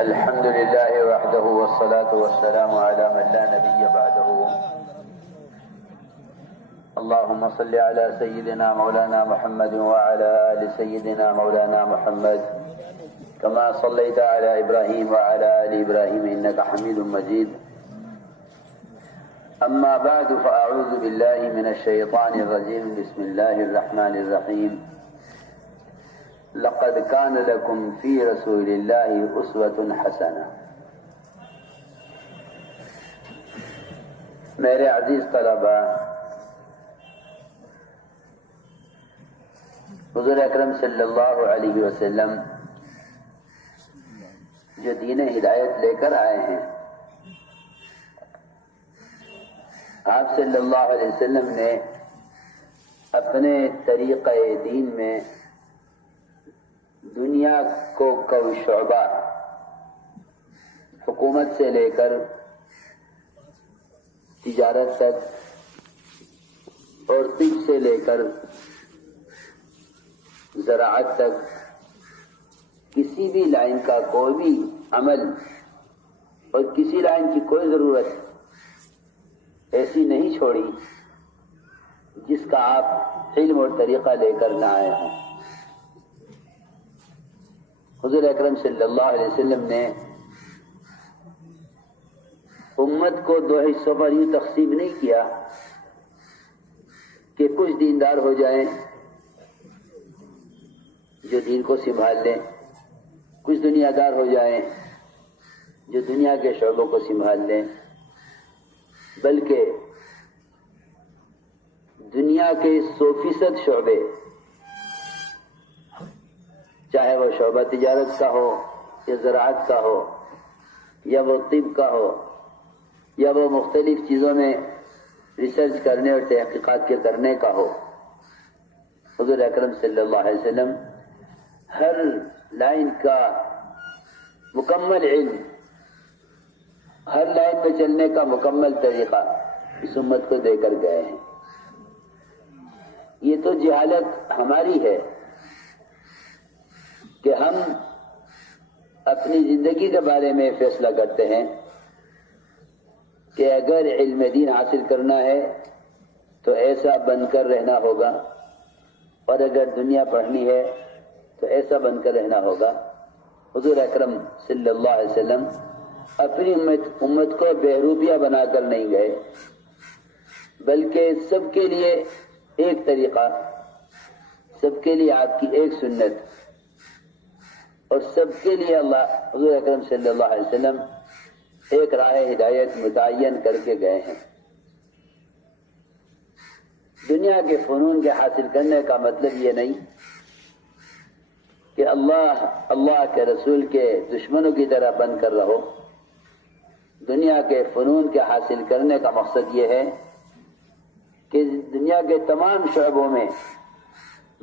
الحمد لله وحده والصلاة والسلام على من لا نبي بعده. اللهم صل على سيدنا مولانا محمد وعلى آل سيدنا مولانا محمد كما صليت على إبراهيم وعلى آل إبراهيم إنك حميد مجيد. أما بعد فأعوذ بالله من الشيطان الرجيم. بسم الله الرحمن الرحيم. لقد كان لكم في رسول الله أسوة حسنة. میرے عزیز طلبہ، حضور اکرم صلی اللہ علیہ وسلم جو دین ہدایت لے کر آئے ہیں، آپ صلی اللہ علیہ وسلم نے اپنے طریقہ دین میں دنیا کو کوئی شعبہ، حکومت سے لے کر تجارت تک اور طب سے لے کر زراعت تک، کسی بھی لائن کا کوئی بھی عمل اور کسی لائن کی کوئی ضرورت ایسی نہیں چھوڑی جس کا آپ علم اور طریقہ لے کر نہ آئے ہوں. حضور اکرم صلی اللہ علیہ وسلم نے امت کو دو حصوں پر یوں تقسیم نہیں کیا کہ کچھ دیندار ہو جائیں جو دین کو سنبھال لیں، کچھ دنیا دار ہو جائیں جو دنیا کے شعبوں کو سنبھال لیں، بلکہ دنیا کے 100% شعبے، چاہے وہ شعبہ تجارت کا ہو یا زراعت کا ہو یا وہ طب کا ہو یا وہ مختلف چیزوں میں ریسرچ کرنے اور تحقیقات کے کرنے کا ہو، حضور اکرم صلی اللہ علیہ وسلم ہر لائن کا مکمل علم، ہر لائن میں چلنے کا مکمل طریقہ اس امت کو دے کر گئے ہیں. یہ تو جہالت ہماری ہے کہ ہم اپنی زندگی کے بارے میں فیصلہ کرتے ہیں کہ اگر علم دین حاصل کرنا ہے تو ایسا بن کر رہنا ہوگا، اور اگر دنیا پڑھنی ہے تو ایسا بن کر رہنا ہوگا. حضور اکرم صلی اللہ علیہ وسلم اپنی امت کو بہروپیہ بنا کر نہیں گئے، بلکہ سب کے لیے ایک طریقہ، سب کے لیے آپ کی ایک سنت، اور سب کے لیے حضور اکرم صلی اللہ علیہ وسلم ایک راہ ہدایت متعین کر کے گئے ہیں. دنیا کے فنون کے حاصل کرنے کا مطلب یہ نہیں کہ اللہ کے رسول کے دشمنوں کی طرح بن کر رہو. دنیا کے فنون کے حاصل کرنے کا مقصد یہ ہے کہ دنیا کے تمام شعبوں میں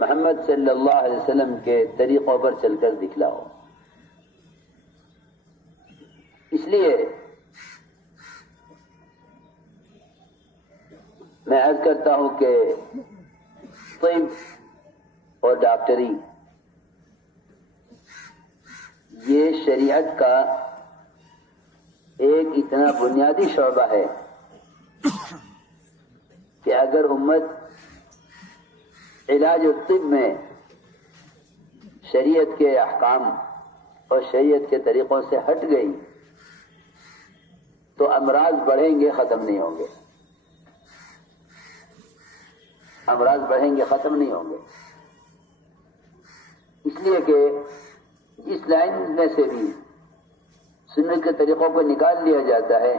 محمد صلی اللہ علیہ وسلم کے طریقوں پر چل کر دکھلاؤ. اس لیے میں عرض کرتا ہوں کہ طب اور ڈاکٹری یہ شریعت کا ایک اتنا بنیادی شعبہ ہے کہ اگر امت علاج و طب میں شریعت کے احکام اور شریعت کے طریقوں سے ہٹ گئی تو امراض بڑھیں گے، ختم نہیں ہوں گے. امراض بڑھیں گے، ختم نہیں ہوں گے. اس لیے کہ اس لائن میں سے بھی سنت کے طریقوں کو نکال لیا جاتا ہے،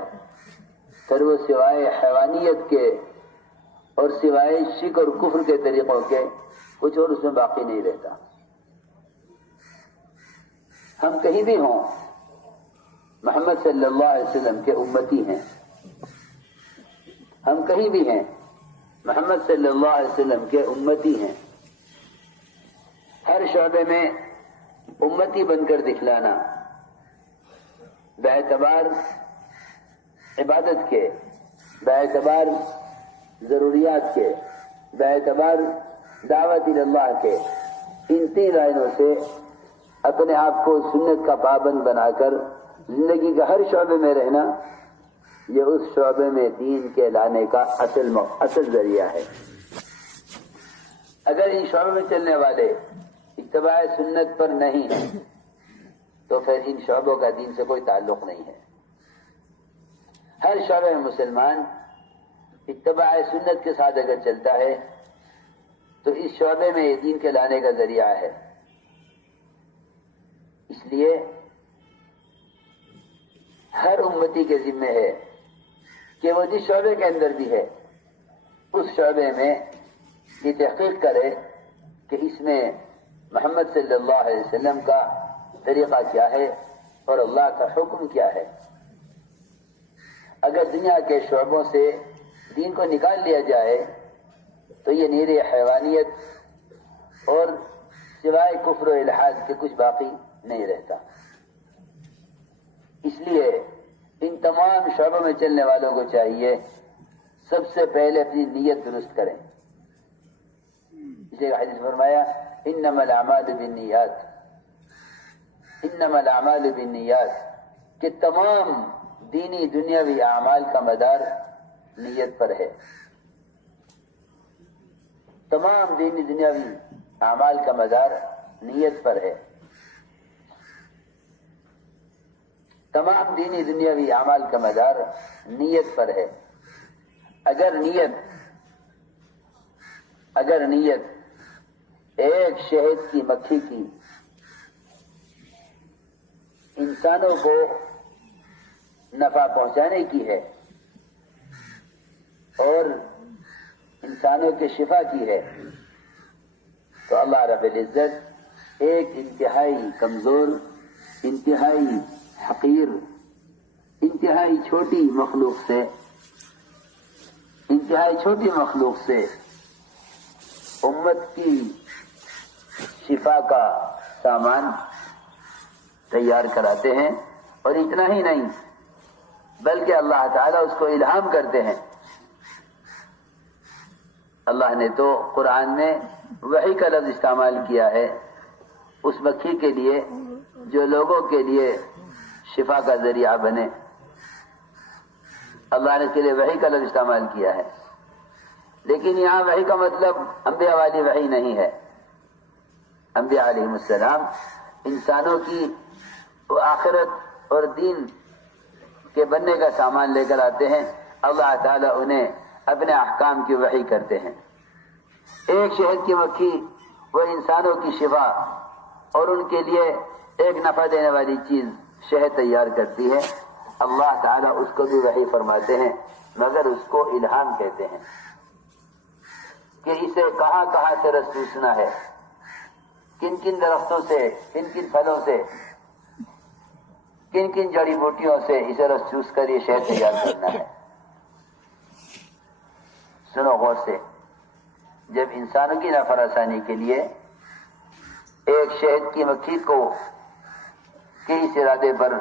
پھر وہ سوائے حیوانیت کے اور سوائے شرک اور کفر کے طریقوں کے کچھ اور اس میں باقی نہیں رہتا. ہم کہیں بھی ہوں محمد صلی اللہ علیہ وسلم کے امتی ہیں، ہم کہیں بھی ہیں محمد صلی اللہ علیہ وسلم کے امتی ہیں. ہر شعبے میں امتی بن کر دکھلانا باعتبار عبادت کے، باعتبار ضروریات کے، باعتبار دعوت اللہ کے، ان 3 لائنوں سے اپنے آپ کو سنت کا پابند بنا کر زندگی کے ہر شعبے میں رہنا، یہ اس شعبے میں دین کے لانے کا اصل ذریعہ ہے۔ اگر ان شعبوں میں چلنے والے اتباع سنت پر نہیں ہیں تو پھر ان شعبوں کا دین سے کوئی تعلق نہیں ہے۔ ہر شعبے میں مسلمان اتباع سنت کے ساتھ اگر چلتا ہے تو اس شعبے میں یہ دین کے لانے کا ذریعہ ہے۔ اس لیے ہر امتی کے ذمہ ہے کہ وہ جس شعبے کے اندر بھی ہے اس شعبے میں یہ تحقیق کرے کہ اس میں محمد صلی اللہ علیہ وسلم کا طریقہ کیا ہے اور اللہ کا حکم کیا ہے۔ اگر دنیا کے شعبوں سے دین کو نکال لیا جائے تو یہ نیری حیوانیت اور سوائے کفر و الحاد کے کچھ باقی نہیں رہتا۔ اس لیے ان تمام شعبوں میں چلنے والوں کو چاہیے سب سے پہلے اپنی نیت درست کریں۔ اسے حدیث فرمایا انما الاعمال بالنیات، انما الاعمال بالنیات، کہ تمام دینی دنیاوی اعمال کا مدار نیت پر ہے۔ تمام دینی دنیاوی اعمال کا مدار نیت پر ہے۔ تمام دینی دنیاوی اعمال کا مدار نیت پر ہے۔ اگر نیت ایک شہد کی مکھی کی انسانوں کو نفع پہنچانے کی ہے اور انسانوں کے شفا کی ہے تو اللہ رب العزت ایک انتہائی کمزور، انتہائی حقیر، انتہائی چھوٹی مخلوق سے امت کی شفا کا سامان تیار کراتے ہیں، اور اتنا ہی نہیں بلکہ اللہ تعالیٰ اس کو الہام کرتے ہیں۔ اللہ نے تو قرآن میں وحی کا لفظ استعمال کیا ہے اس مکھی کے لیے جو لوگوں کے لیے شفا کا ذریعہ بنے۔ اللہ نے اس کے لیے وحی کا لفظ استعمال کیا ہے، لیکن یہاں وحی کا مطلب انبیاء والی وحی نہیں ہے۔ انبیاء علیہ السلام انسانوں کی آخرت اور دین کے بننے کا سامان لے کر آتے ہیں، اللہ تعالیٰ انہیں اپنے احکام کی وحی کرتے ہیں۔ ایک شہد کی مکھی وہ انسانوں کی شفا اور ان کے لیے ایک نفع دینے والی چیز شہد تیار کرتی ہے، اللہ تعالیٰ اس کو بھی وحی فرماتے ہیں، مگر اس کو الہام کہتے ہیں کہ اسے کہاں کہاں سے رس چوسنا ہے، کن کن درختوں سے، کن کن پھلوں سے، کن کن جڑی بوٹیوں سے اسے رس چوس کر یہ شہد تیار کرنا ہے۔ سنو غور سے، جب انسانوں کی نفع رسانی کے لیے ایک شہد کی مکھی کو کے اس ارادے پر